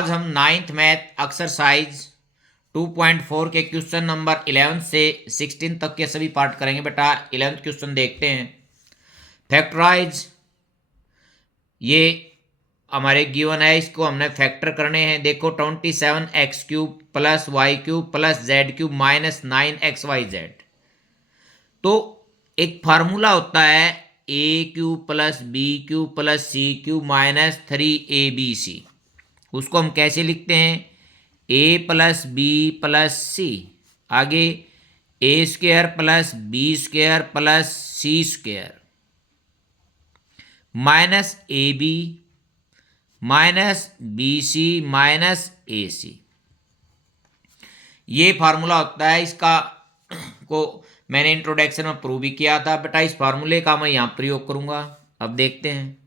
आज हम ninth math exercise 2.4 के क्वेश्चन नंबर 11 से 16 तक के सभी पार्ट करेंगे। बेटा 11th क्वेश्चन देखते हैं। फैक्टराइज, ये हमारे गिवन है, इसको हमने फैक्टर करने हैं। देखो 27x³ plus y³ plus z³ minus 9xyz। तो एक फार्मूला होता है a³ plus b³ plus c³ minus 3abc। उसको हम कैसे लिखते हैं? a plus B plus C, आगे A square plus B square plus C square minus A B minus B C minus A C. ये फार्मूला होता है। इसका को मैंने इंट्रोडक्शन में प्रूव भी किया था। बेटा इस फार्मूले का मैं यहाँ प्रयोग करूँगा। अब देखते हैं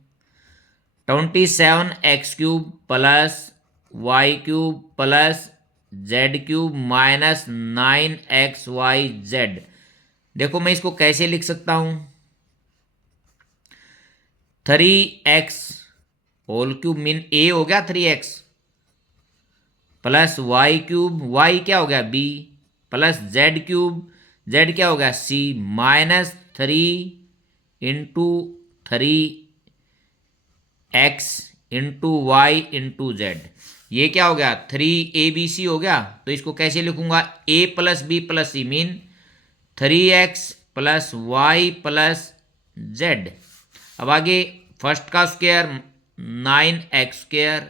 27x³ plus y³ plus z³ minus 9xyz। देखो मैं इसको कैसे लिख सकता हूँ? 3x whole cube mean a हो गया 3x प्लस y³ y क्या हो गया b प्लस z³ z क्या हो गया c minus 3 into 3x into y into z. ये क्या हो गया 3abc हो गया। तो इसको कैसे लिखूंगा? a plus B plus c mean 3x plus Y plus z. अब आगे फर्स्ट का स्क्वायर 9x²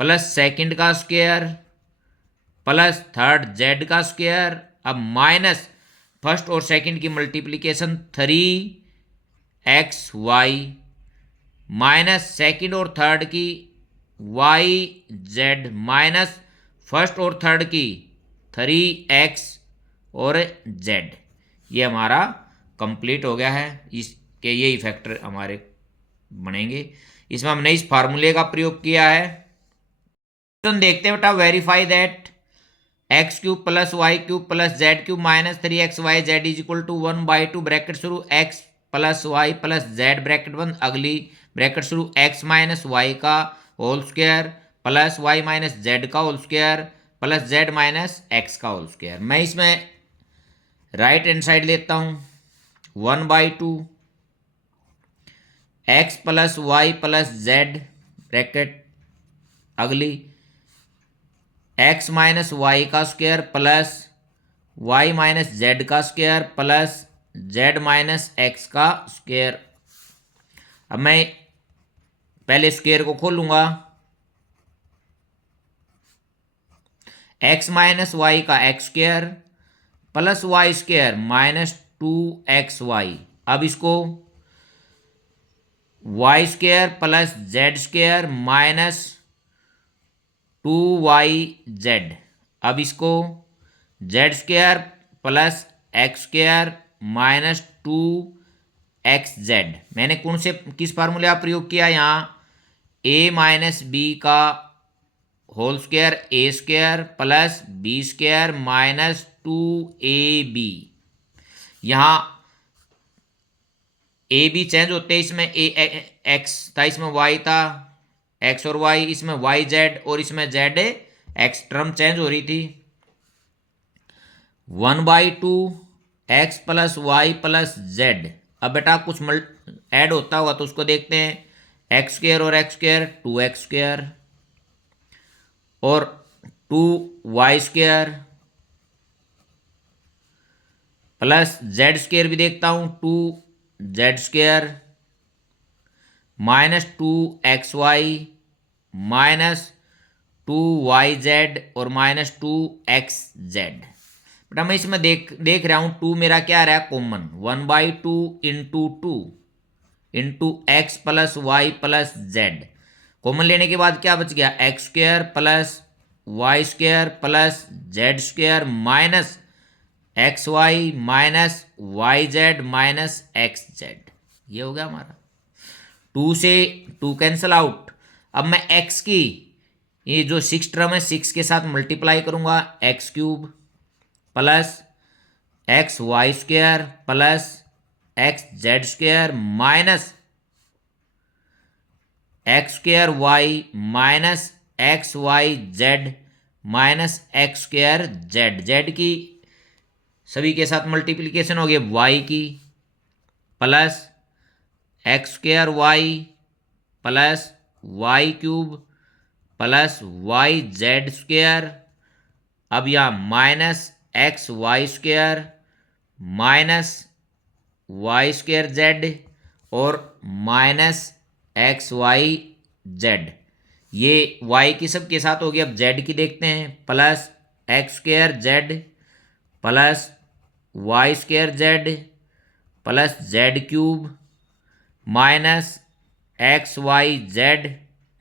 प्लस सेकंड का स्क्वायर प्लस थर्ड जेड का स्क्वायर। अब माइनस फर्स्ट और सेकंड की मल्टीप्लिकेशन 3xy माइनस सेकंड और थर्ड की वाई जेड माइनस फर्स्ट और थर्ड की 3x और जेड। ये हमारा कंप्लीट हो गया है। इसके यही फैक्टर हमारे बनेंगे। इसमें हमने इस फार्मूले का प्रयोग किया है। तो देखते हैं बेटा, verify that x³ plus y³ plus z³ minus 3xyz is equal to 1/2 bracket शुरू x plus Y plus Z bracket बंद, अगली ब्रैकेट शुरू x माइनस वाई का whole square plus Y minus Z का whole square plus Z minus x का whole square. मैं इसमें right hand side लेता हूँ 1/2 x plus Y plus Z bracket, अगली x माइनस वाई का square plus Y minus Z का square plus Z minus x का स्क्वायर। अब मैं पहले स्क्वायर को खोलूंगा। x माइनस वाई का x square plus y square minus 2xy। अब इसको y square plus z square minus 2yz। अब इसको z square plus x square minus 2xz। मैंने कौन से किस फार्मूले का प्रयोग किया? यहाँ a माइनस बी का whole square a square plus B square minus 2ab। यहाँ a b चेंज होते हैं। इसमें x था, इसमें y था, x और y, इसमें yz और इसमें zx, टर्म चेंज हो रही थी। 1/2 x plus Y plus z. अब बेटा कुछ ऐड होता होगा तो उसको देखते हैं। x स्क्वायर और x स्क्वायर 2x स्क्वायर और 2y square plus z square भी देखता हूँ 2z square minus 2xy minus 2yz और माइनस 2xz। बेटा मैं इसमें देख रहा हूँ 2 मेरा क्या आ रहा है common, 1/2 into 2 into x plus Y plus z. Common लेने के बाद क्या बच गया? X square plus y square plus z square minus x y minus y z minus x z. ये हो गया हमारा। 2 से 2 कैंसिल आउट। अब मैं x की ये जो 6 टर्म है 6 के साथ मल्टीप्लाई करूंगा। x³ plus x y square plus x z square minus x square y minus x y z minus x square z, z की सभी के साथ मल्टीप्लिकेशन हो गया वाई की, plus x square y plus y cube plus y z square. अब यहाँ minus x y square minus y square z और माइनस एक्स वाई जेड, ये वाई की सब के साथ हो गया। अब जेड की देखते हैं, plus x square z plus y square z plus z cube minus x y z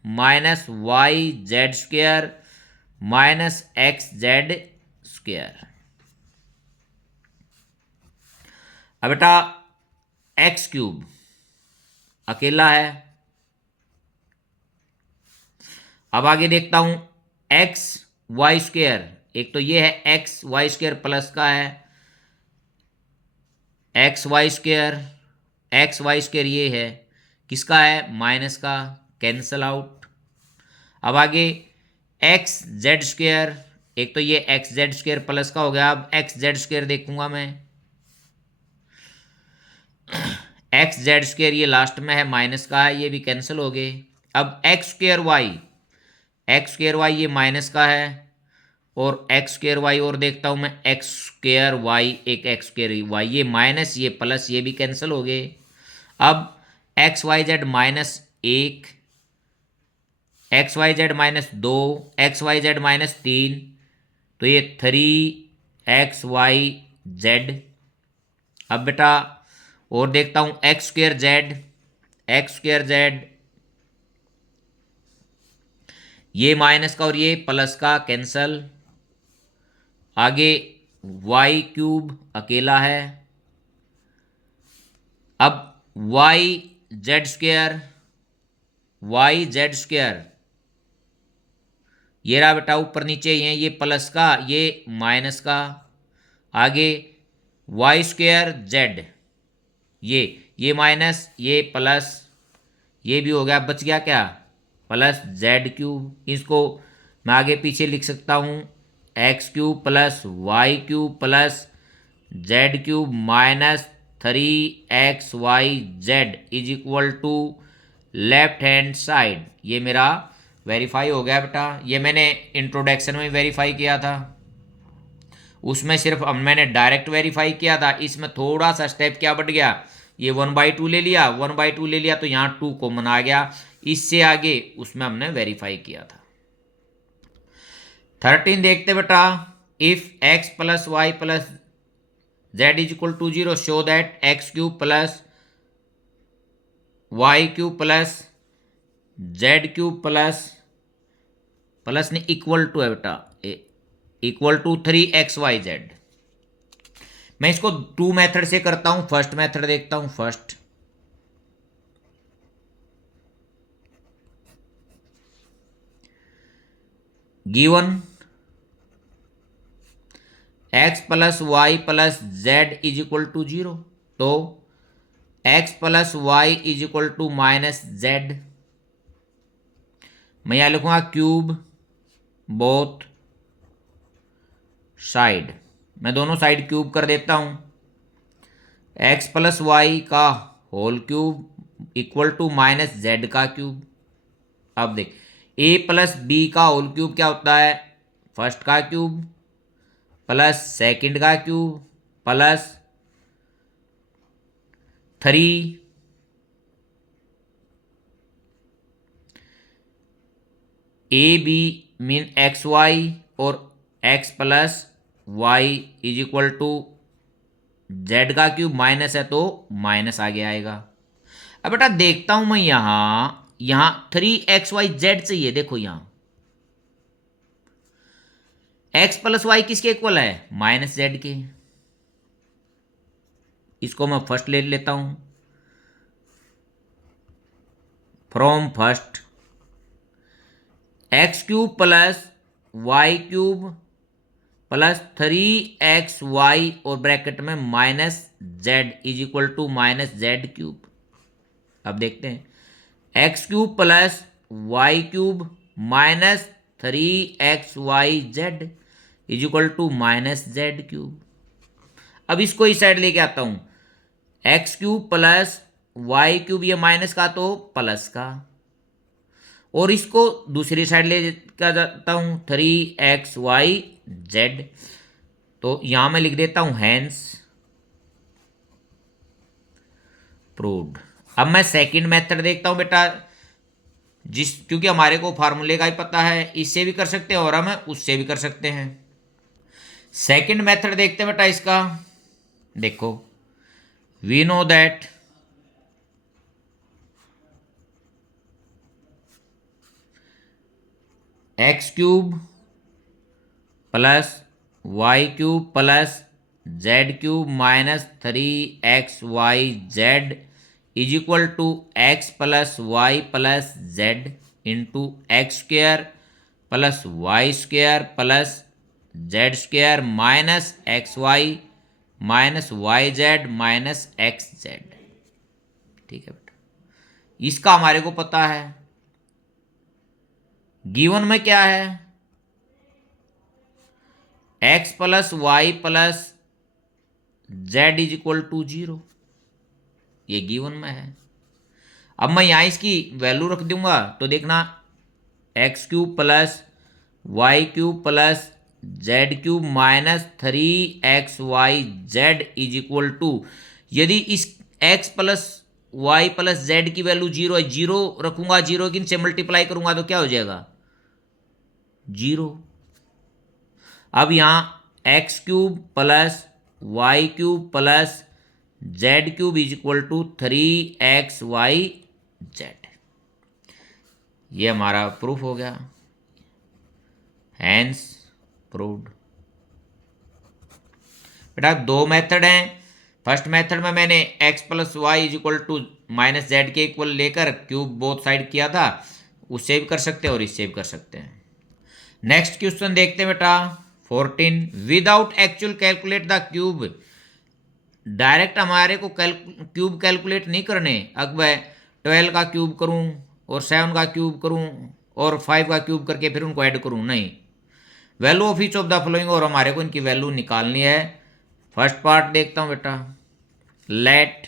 minus y z square minus x z square. अब बेटा एक्स क्यूब अकेला है। अब आगे देखता हूं एक्स वाई स्क्वायर, एक तो ये है एक्स वाई स्क्वायर प्लस का है x y square, x y square ये है किसका है माइनस का, कैंसल आउट। अब आगे एक्स जेड स्क्वायर, एक तो ये एक्स जेड स्क्वायर प्लस का हो गया, अब एक्स जेड स्क्वायर देखूंगा मैं, एक्स जेड स्क्वायर ये लास्ट में है माइनस का है, ये भी कैंसिल हो गए। अब x square y, x square y ये माइनस का है और एक्स स्क्वायर वाई और देखता हूं मैं एक्स स्क्वायर वाई, एक एक्स स्क्वायर वाई ये माइनस ये प्लस ये भी कैंसिल हो गए। अब एक्स वाई जेड माइनस एक, एक्स वाई जेड माइनस दो, एक्स वाई जेड माइनस तीन, तो ये थ्री एक्स वाई जेड। अब बेटा और देखता हूं x square Z, x square Z ये माइनस का और ये प्लस का कैंसल। आगे वाई क्यूब अकेला है। अब y z square, y z square ये रहा बेटा ऊपर नीचे ये प्लस का ये माइनस का। आगे वाई स्क्वायर जेड ये माइनस ये प्लस ये भी हो गया, बच गया क्या प्लस जेड क्यूब। इसको मैं आगे पीछे लिख सकता हूँ x cube plus y cube plus z cube minus three x y z is equal to left hand side. ये मेरा वेरीफाई हो गया बेटा, ये मैंने इंट्रोडक्शन में वेरीफाई किया था, उसमें सिर्फ मैंने डायरेक्ट वेरीफाई किया था, इसमें थोड़ा सा स्टेप क्या बढ़ गया, ये 1/2 ले लिया, 1/2 ले लिया तो यहाँ 2 कॉमन आ गया, इससे आगे उसमें हमने वेरीफाई किया था। 13 देखते बेटा, if x plus Y plus z is equal to 0 show that x cube plus y cube plus z cube plus ने इक्वल टू है बेटा इक्वल टू 3xyz। मैं इसको 2 मेथड से करता हूं, फर्स्ट मेथड देखता हूं। First given x plus Y plus z is equal to 0, तो x plus Y is equal to minus z. मैं यहां लिखूंगा क्यूब बोथ साइड, मैं दोनों साइड क्यूब कर देता हूं। x प्लस वाई का whole cube equal to minus Z का क्यूब। अब देख a प्लस बी का होल क्यूब क्या होता है, फर्स्ट का क्यूब प्लस सेकंड का cube plus 3 A B mean X Y और X plus Y is equal to Z का क्यूब माइनस है तो माइनस आगे आएगा। अब बेटा देखता हूं मैं यहां 3xyz चाहिए, देखो यहां x प्लस वाई किसके इक्वल है माइनस जेड के, इसको मैं फर्स्ट ले लेता हूं from first x cube plus y cube plus 3xy और ब्रैकेट में minus z is equal to minus z cube. अब देखते हैं x cube plus y cube minus 3xyz is equal to minus z cube. अब इसको इस side लेके आता हूं, x cube plus y cube, ये माइनस का तो प्लस का, और इसको दूसरी साइड ले जाता हूं 3xyz, तो यहां मैं लिख देता हूं हैंस प्रूव्ड। अब मैं सेकंड मेथड देखता हूं बेटा, क्योंकि हमारे को फार्मूले का ही पता है, इससे भी कर सकते हैं और हम उससे भी कर सकते हैं। सेकंड मेथड देखते हैं बेटा इसका। देखो, we know that x cube plus y cube plus z cube minus 3xyz is equal to x plus Y plus z into x square plus y square plus z square minus x y minus y z minus x z. ठीक है बेटा, इसका हमारे को पता है। Given में क्या है, x plus Y plus z is equal to 0, ये गिवन में है। अब मैं यहां इसकी वैल्यू रख दूंगा तो देखना, x cube plus y cube plus z cube minus 3xyz is equal to, यदि इस x plus Y plus z की वैल्यू 0 है, 0 रखूंगा, 0 की इनसे मल्टीप्लाई करूंगा तो क्या हो जाएगा 0। अब यहां x cube plus y cube plus z cube is equal to 3xyz, ये हमारा प्रूफ हो गया, हैंस प्रूव्ड। बेटा दो मेथड हैं। फर्स्ट मेथड में मैंने x plus Y is equal to minus z के इक्वल लेकर क्यूब बोथ साइड किया था, उससे भी कर सकते हैं और इससे भी कर सकते हैं। नेक्स्ट क्वेश्चन देखते हैं बेटा 14, without actual calculate the cube. Direct हमारे को क्यूब कैलकुलेट नहीं करने। अब मैं 12 का क्यूब करूं और 7 का क्यूब करूं और 5 का क्यूब करके फिर उनको ऐड करूं, नहीं। Value of each of the following, और हमारे को इनकी वैल्यू निकालनी है। फर्स्ट पार्ट देखता हूं बेटा, let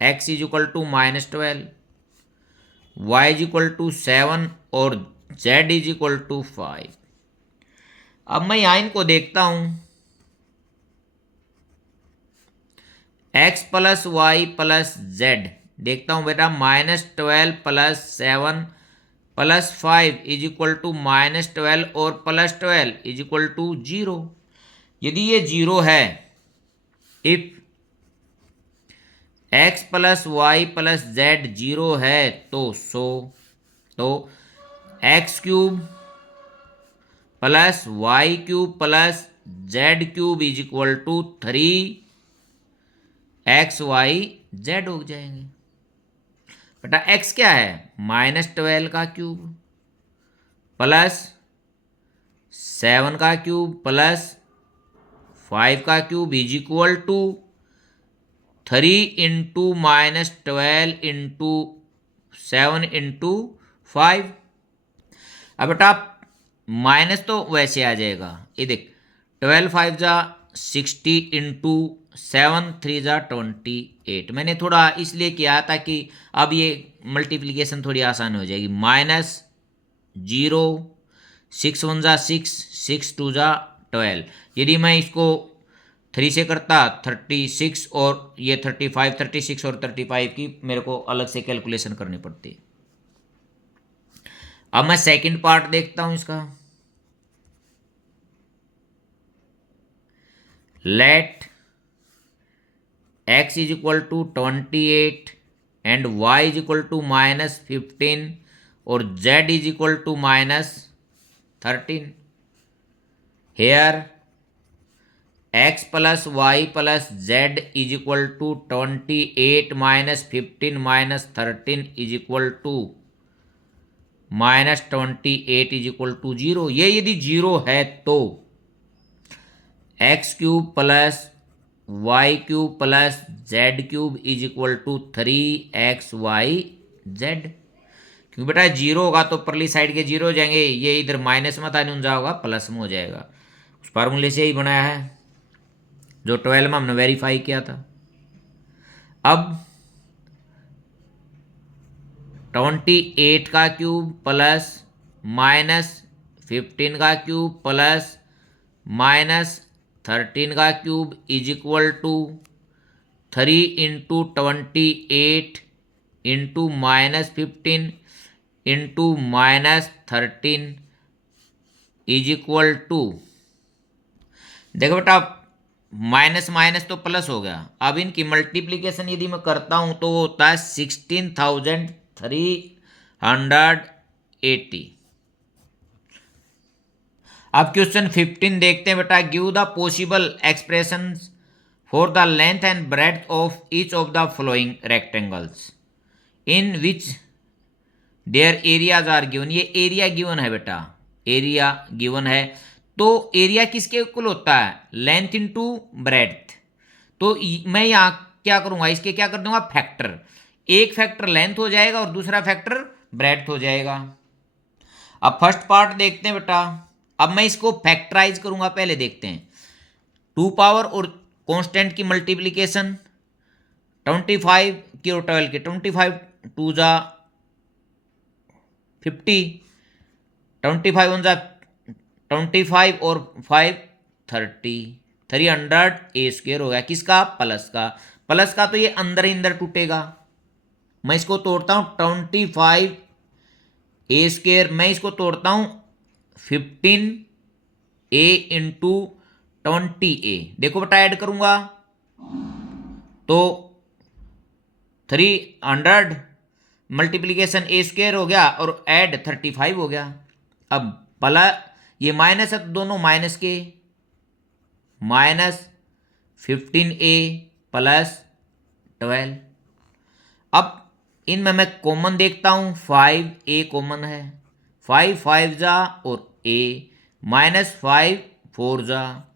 x is equal to -12, y is equal to 7 और z इज इक्वल टू 5। अब मैं यहां इनको देखता हूं, x plus Y plus z देखता हूं बेटा, -12 plus 7 plus 5 is equal to -12 और प्लस 12 इज इक्वल टू 0। यदि ये 0 है, if x plus Y plus z 0 है तो x cube plus y cube plus z cube is equal to 3xyz हो जाएंगे। बेटा x क्या है, -12 का क्यूब प्लस 7 का क्यूब प्लस 5 का cube is equal to 3 into -12 into 7 into 5। अब बेटा माइनस तो वैसे आ जाएगा, ये देख 12 5 जा 60 इंटू 7 3 जा 28। मैंने थोड़ा इसलिए किया था कि अब ये मल्टीप्लिकेशन थोड़ी आसान हो जाएगी। -0 6 1 जा 6 6 2 जा 12। यदि मैं इसको 3 से करता 36 और ये 35, 36 और 35 की मेरे को अलग से कैलकुलेशन करनी पड़ती। अब मैं सेकंड पार्ट देखता हूं इसका, let x is equal to 28 and y is equal to -15 और z is equal to -13। Here x plus Y plus z is equal to 28 -15 -13 is equal to -28 is equal to 0। ये यदि 0 है तो x cube plus y cube plus z cube is equal to 3xyz। क्योंकि बेटा zero होगा तो परली side के जीरो हो जाएंगे, ये इधर माइनस में था नहीं जाएगा, प्लस में हो जाएगा। उस फार्मूले से ही बनाया है जो 12 में हमने वेरीफाई किया था। अब 28 का क्यूब प्लस माइनस 15 का क्यूब प्लस माइनस 13 का cube is equal to 3 into 28 into -15 into -13 is equal to, देखो बेटा माइनस माइनस तो प्लस हो गया। अब इनकी मल्टीप्लीकेशन यदि मैं करता हूं तो वो होता है 16,380। अब क्वेश्चन 15 देखते हैं बेटा। Give the possible expression for the length and breadth of each of the following rectangles in which their areas are given. ये एरिया गिवन है बेटा, एरिया गिवन है। तो एरिया किसके इक्वल होता है? Length into breadth. तो मैं यहाँ क्या करूंगा, इसके क्या कर दूंगा फैक्टर। एक फैक्टर लेंथ हो जाएगा और दूसरा फैक्टर ब्रेड्थ हो जाएगा। अब फर्स्ट पार्ट देखते हैं बेटा। अब मैं इसको फैक्टराइज करूंगा, पहले देखते हैं। 2 पावर और कांस्टेंट की मल्टीप्लीकेशन 25 की और 12 की, 25 2 जा 50, 25 1 जा 25 और 5 30, 300 ए स्क्वेयर हो गया। किसका? प्लस का। प्लस का तो ये अंदर ही अंदर टूटेगा। मैं इसको तोड़ता हूं 25 ए स्क्वेयर, मैं इसको तोड़ता हूं 15 ए इंटू 20 ए। देखो बेटा ऐड करूंगा तो 300 मल्टीप्लीकेशन ए स्क्वेयर हो गया और ऐड 35 हो गया। अब प्लस ये माइनस है तो दोनों माइनस के, -15 ए प्लस 12। अब इनमें मैं कॉमन देखता हूं, 5 ए कॉमन है, 5 5 जा और ए, -5 4 जा।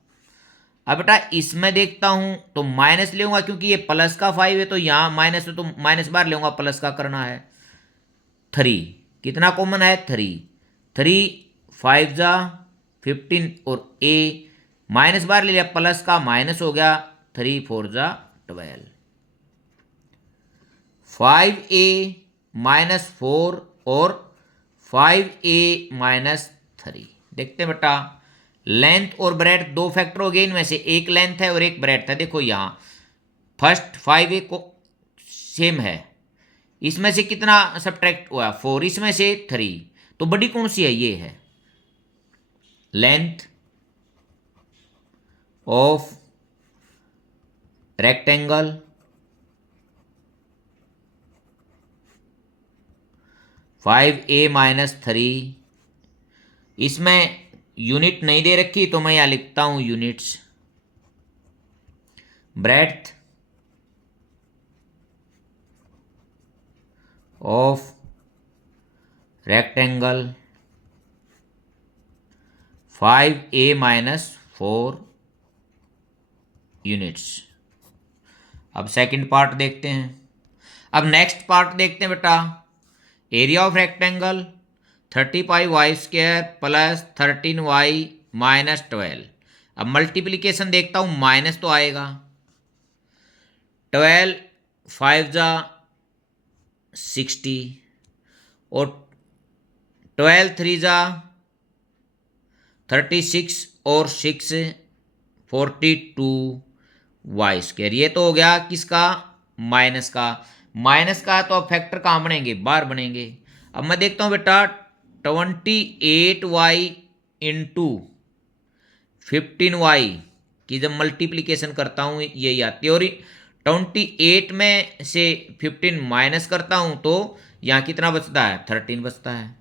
अब बेटा इसमें देखता हूं तो माइनस लेऊंगा क्योंकि ये प्लस का 5 है, तो यहां माइनस है तो माइनस बार लेऊंगा, प्लस का करना है। 3 कितना कॉमन है? 3 3 5 जा 15 और ए माइनस बार ले लिया, प्लस का माइनस हो गया, 3 4 जा 12। 5a -4 और 5a -3। देखते हैं बेटा लेंथ और ब्रेड्थ दो फैक्टर हो गए, इनमें से एक लेंथ है और एक ब्रेड्थ है। देखो यहां फर्स्ट 5a को सेम है, इसमें से कितना सब्ट्रैक्ट हुआ? 4, इसमें से 3, तो बड़ी कौन सी है? ये है लेंथ ऑफ रेक्टेंगल 5a -3। इसमें यूनिट नहीं दे रखी तो मैं यहां लिखता हूं units. Breadth of rectangle 5a -4 units. अब सेकंड पार्ट देखते हैं। अब नेक्स्ट पार्ट देखते हैं बेटा। Area of rectangle 35y² plus 13y -12। अब मल्टीप्लीकेशन देखता हूं, माइनस तो आएगा, 12 5 जा 60 और 12 3 जा 36 और 6 42y²। ये तो हो गया किसका? माइनस का। माइनस का तो अब फैक्टर कहाँ बनेंगे? बाहर बनेंगे। अब मैं देखता हूँ बेटा 28y इंटू 15y की जब मल्टीप्लीकेशन करता हूँ यही आती है, और 28 में से 15 माइनस करता हूँ तो यहाँ कितना बचता है? 13 बचता है।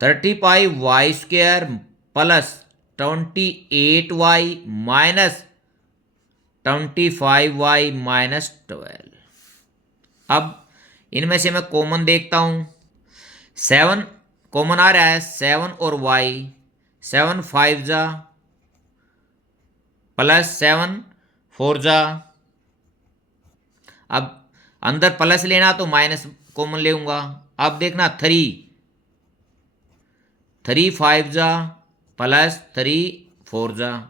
35y² plus 28y minus 25y -12। अब इनमें से मैं कॉमन देखता हूं, 7 कॉमन आ रहा है, 7 और y, 7 5 जा प्लस 7 4 जा। अब अंदर प्लस लेना तो माइनस कॉमन लेऊंगा। अब देखना 3 5 जा प्लस 3 4 जा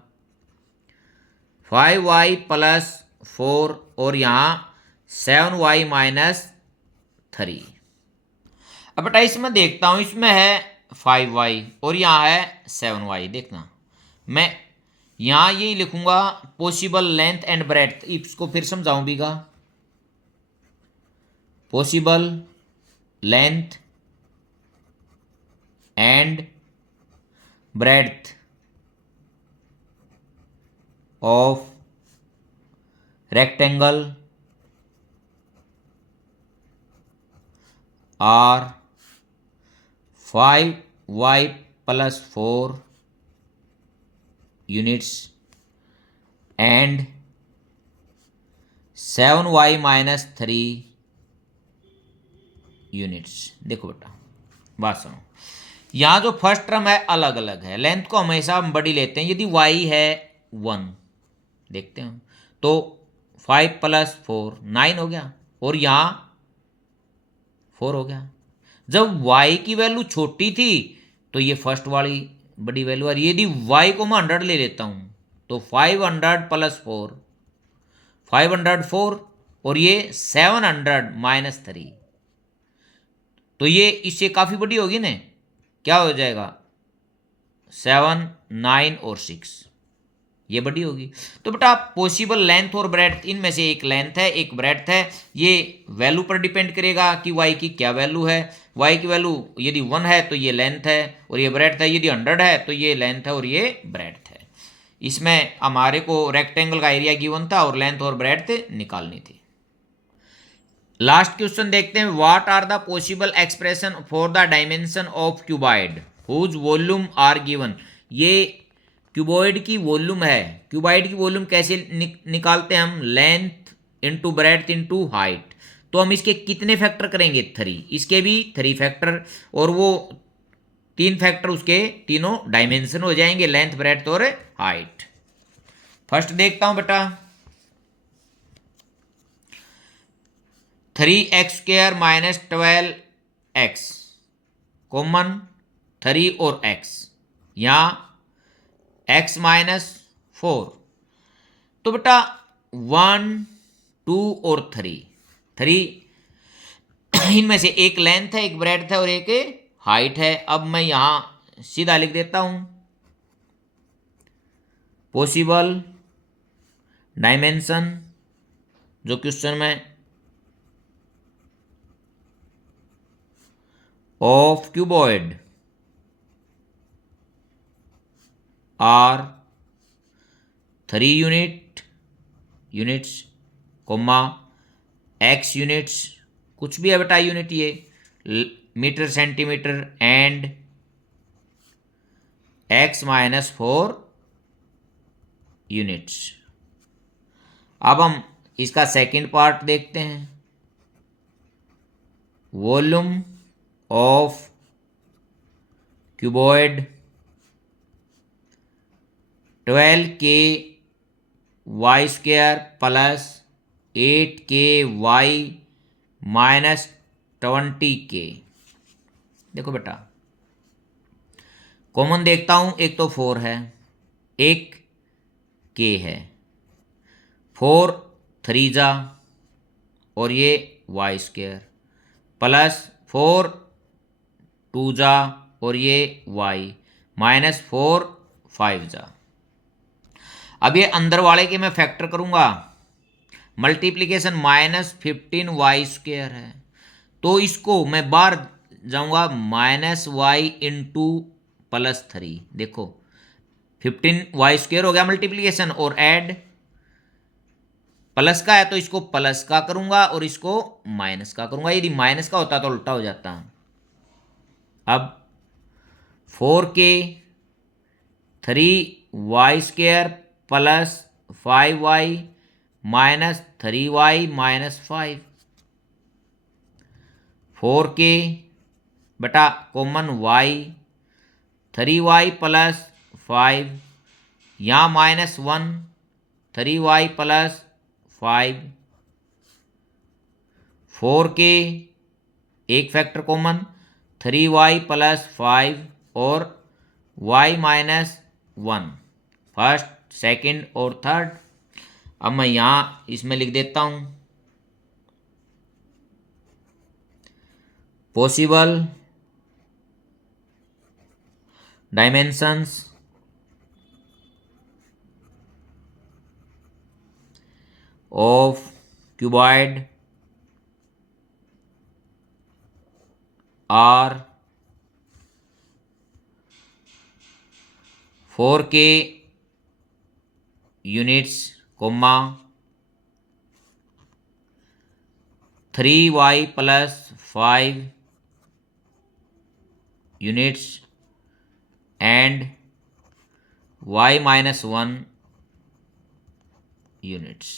5y प्लस 4 और यहाँ 7y माइनस 3। अब बेटा इसमें देखता हूँ, इसमें है 5y और यहाँ है 7y। देखना मैं यहाँ यही लिखूंगा पॉसिबल लेंथ एंड ब्रेड्थ। इसको फिर समझाऊं बीगा, possible length and breadth of rectangle are 5y plus 4 units and 7y minus 3 units. देखो बेटा बात सुनो, यहाँ जो फर्स्ट टर्म है अलग अलग है, लेंथ को हमेशा हम बड़ी लेते हैं। यदि y है 1, देखते हैं तो 5 प्लस 4 9 हो गया और यहाँ 4 हो गया। जब y की वैल्यू छोटी थी तो ये फर्स्ट वाली बड़ी वैल्यू है। यदि y को मैं 100 ले लेता हूँ तो 500 प्लस 4 504 और ये 700 माइनस 3, तो ये इससे काफ़ी बड़ी होगी ना, क्या हो जाएगा 7 9 और 6, ये बड़ी होगी। तो बेटा पॉसिबल लेंथ और ब्रेड्थ, इनमें से एक लेंथ है एक ब्रेड्थ है, ये वैल्यू पर डिपेंड करेगा कि y की क्या वैल्यू है। y की वैल्यू यदि 1 है तो ये लेंथ है और ये ब्रेड्थ है, यदि 100 है तो ये लेंथ है और ये ब्रेड्थ है। इसमें हमारे को रेक्टेंगल का एरिया गिवन था और लेंथ और ब्रेड्थ निकालनी थी। लास्ट क्वेश्चन देखते हैं, what are the possible expression for the dimension of cuboid whose volume are given. ये क्यूबॉइड की वॉल्यूम है। क्यूबॉइड की वॉल्यूम कैसे निकालते हैं हम, length into breadth into height. तो हम इसके कितने फैक्टर करेंगे 3, इसके भी 3 फैक्टर और वो 3 फैक्टर उसके तीनों डायमेंशन हो जाएंगे, लेंथ ब्रेड्थ और हाइट। फर्स्ट देखता हूं बेटा 3x² माइनस 12x कॉमन 3 और x, यहाँ x माइनस 4। तो बेटा 1 2 और 3 इनमें से एक लेंथ है एक ब्रेड्थ है और एक हाइट है। अब मैं यहां सीधा लिख देता हूं पॉसिबल डायमेंशन, जो क्वेश्चन में of cuboid are 3 units comma x units, कुछ भी है बेटा यूनिट, ये metre centimetre and x minus 4 units. अब हम इसका सेकंड पार्ट देखते हैं, volume of cuboid 12k² plus 8k minus 20k। देखो बेटा कॉमन देखता हूं, एक तो 4 है एक k है, 4 3 जा और ये y² प्लस 4 2 जा और ये y माइनस 4 5 जा। अब ये अंदर वाले के मैं फैक्टर करूंगा, मल्टीप्लीकेशन माइनस 15y² है, तो इसको मैं बाहर जाऊंगा माइनस y इंटू प्लस 3। देखो 15y² हो गया मल्टीप्लीकेशन और ऐड प्लस का है तो इसको प्लस का करूंगा और इसको माइनस का करूंगा, यदि माइनस का होता तो उल्टा हो जाता। अब 4k 3y² plus 5y minus 3y minus 5, 4k बटा कॉमन y 3y प्लस 5, यहाँ माइनस 1 3y प्लस 5, 4k एक फैक्टर कॉमन 3y+5 और y-1 फर्स्ट सेकंड और थर्ड। अब मैं यहाँ इसमें लिख देता हूँ possible dimensions of cuboid are 4k units, 3y+5 units and y-1 units.